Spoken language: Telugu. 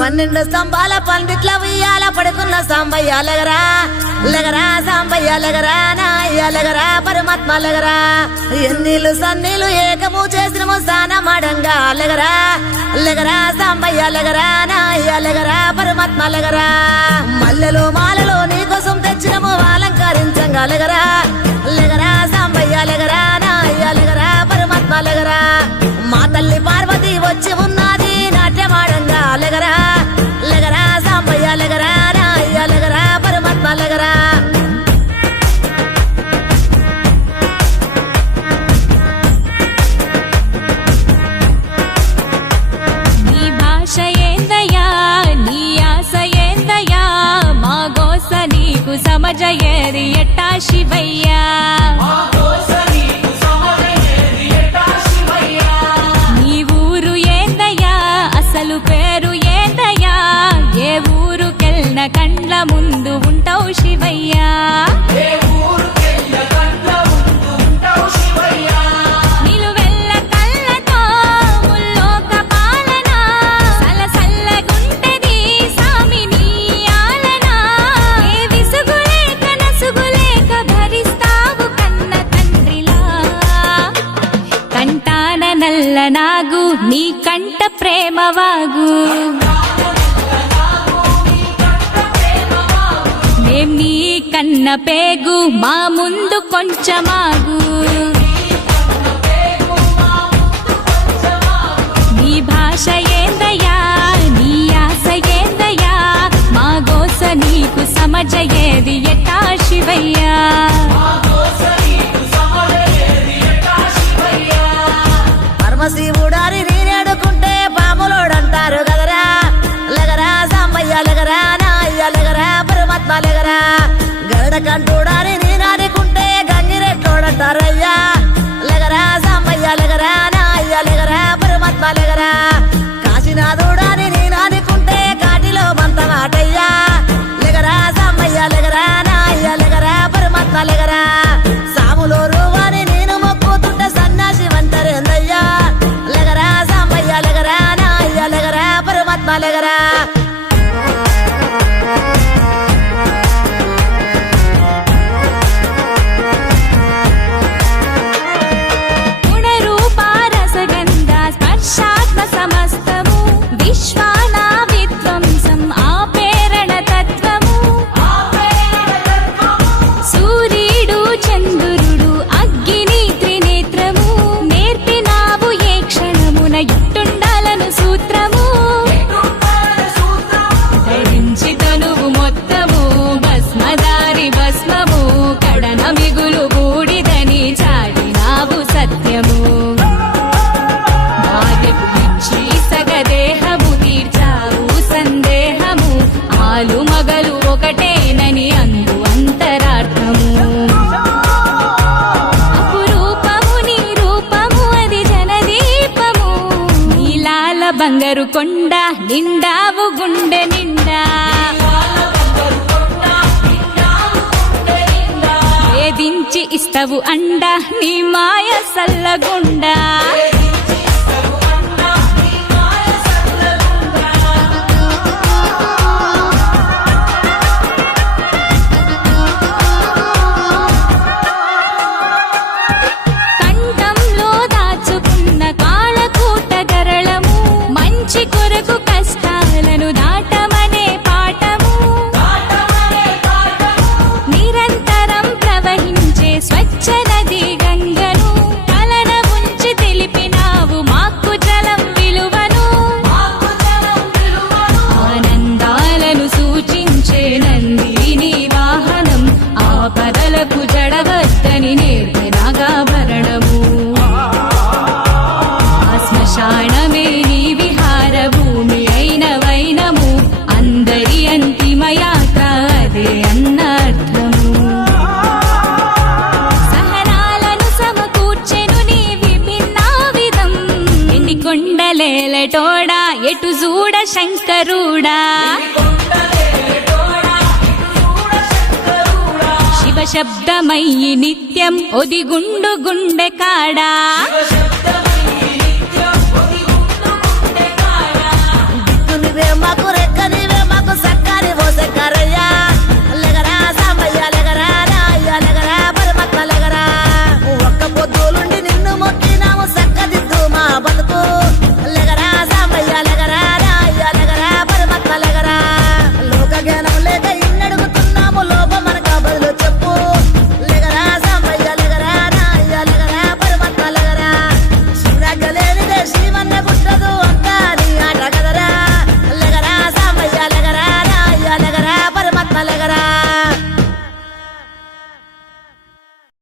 12 స్తంభాల పందిట్ల ఉయ్యాల పడుకున్న సాంబయ్య లెగరా లెగరా సాంబయ్య లెగరా నాయ్య లెగరా పరమాత్మ లెగరా ఎన్నీళ్ళు సన్నీళ్ళు ఏకము చేసినము స్నానమాడంగా లెగరా లెగరా సాంబయ్య లెగరా నాయ్య లెగరా పరమాత్మ లెగరా మల్లెలు మాలలు నీకోసం తెచ్చినము అలంకరించంగా లెగరా లెగరా సాంబయ్య లెగరా నాయ్య లెగరా పరమాత్మ లెగరా మా తల్లి పార్వతి వచ్చి ఉన్నది నాట్యమాడంగా లెగరా లెగరా సాంబయ్య లెగరా నాయ్య లెగరా పరమాత్మ లెగరా నీ భాష ఏందయ్యా నీ ఆశ ఏందయ్యా మా గోస నీకు సమజయేది ఎట్టా శివయ్యా నీ ఊరు ఏందయ్యా అసలు పేరు ఏందయ్యా ఏ ఊరుకెళ్ళిన కండ్ల ముందు ఉంటావు శివయ్యా నిలువెల్ల కళ్ళతో ముల్లోక పాలన సలసల్లగుంటది సామి నీ ఆలన ఏ విసుగులేక నసుగులేక భరిస్తావు కన్న తండ్రిలా కంటాన నల్ల నాగు నీ కంట ప్రేమ వాగు మేం నీ కన్న పేగు మా ముందు కొంచెమాగు నీ భాష ఏందయ్యా నీ ఆశ ఏందయ్యా మా గోస నీకు సమజయేది ఎట్టా శివయ్యా పరమశివుడారి నేనేడుకుంటే పాములోడంటారు కదరా లెగరా సాంబయ్య లెగరా నాయ్య లెగరా పరమాత్మ లెగరా గరుడ కంటూడారి నేనాడుకుంటే గంగిరెట్టోడంటారయ్యా లెగరా సాంబయ్య లెగరా నాయ్య లెగరా పరమాత్మ లెగరా కాశీనాథుడాని నేనాడుకుంటే కాటిలో మంతమాటయ్యా లెగరా సాంబయ్య లెగరా నాయ్య లెగరా పరమాత్మ లెగరా సాములో రూవాని నేను మొక్కుతుంటే సన్నాసి వంటరేందయ్యా లెగరా సాంబయ్య లెగరా నాయ్య లెగరా పరమాత్మ లెగరా గుణరూపారసగంధ స్పర్శాత్మ సమస్తము విశ్వాన విధ్వంసం ఆపేరణ తత్వము సూర్యుడు చంద్రుడు అగ్ని త్రినేత్రము నేర్పినావు ఏ క్షణమున ఇట్టుండాలను సూత్రము ధరించి తనువు మొత్తము భస్మదారి భస్మము కడన మిగులు బూడిదని చాటినావు సత్యము బాధకు ఇచ్చి సగదేహము తీర్చావు సందేహము ఆలు మగలు ఒకటేనని అందు అంతరార్థము అపురూపము నీ రూపము అది జనదీపము నీలాల బంగారు కొండ నిండావు గుండె నిండా వేధించి ఇస్తవు అండ నీ మాయ సల్లగుండా కంఠంలో దాచుకున్న కాళకూట గరళము మంచి కొరకు కష్టాలను దాటమనే పాఠము నిరంతరం ప్రవహించే స్వచ్ఛ నది గంగను కలన ఉంచి తెలిపినావు మాకు జలం విలువను ఆనందాలను సూచించే నందిని వాహనం ఆపదలకు జడవద్దని నేర్పినాగాభరణము శ్మశానమే నీ విహార భూమి అయిన వైనము అందరి అంతిమయాత్ర అదే అన్నర్థము సహనాలను సమకూర్చెను నీ విభిన్న విధం ఎన్ని కొండలేలటోడా ఎటు చూడ శంకరుడా శివ శబ్దమయ్యి నిత్యం ఒదిగుండు గుండె కాడా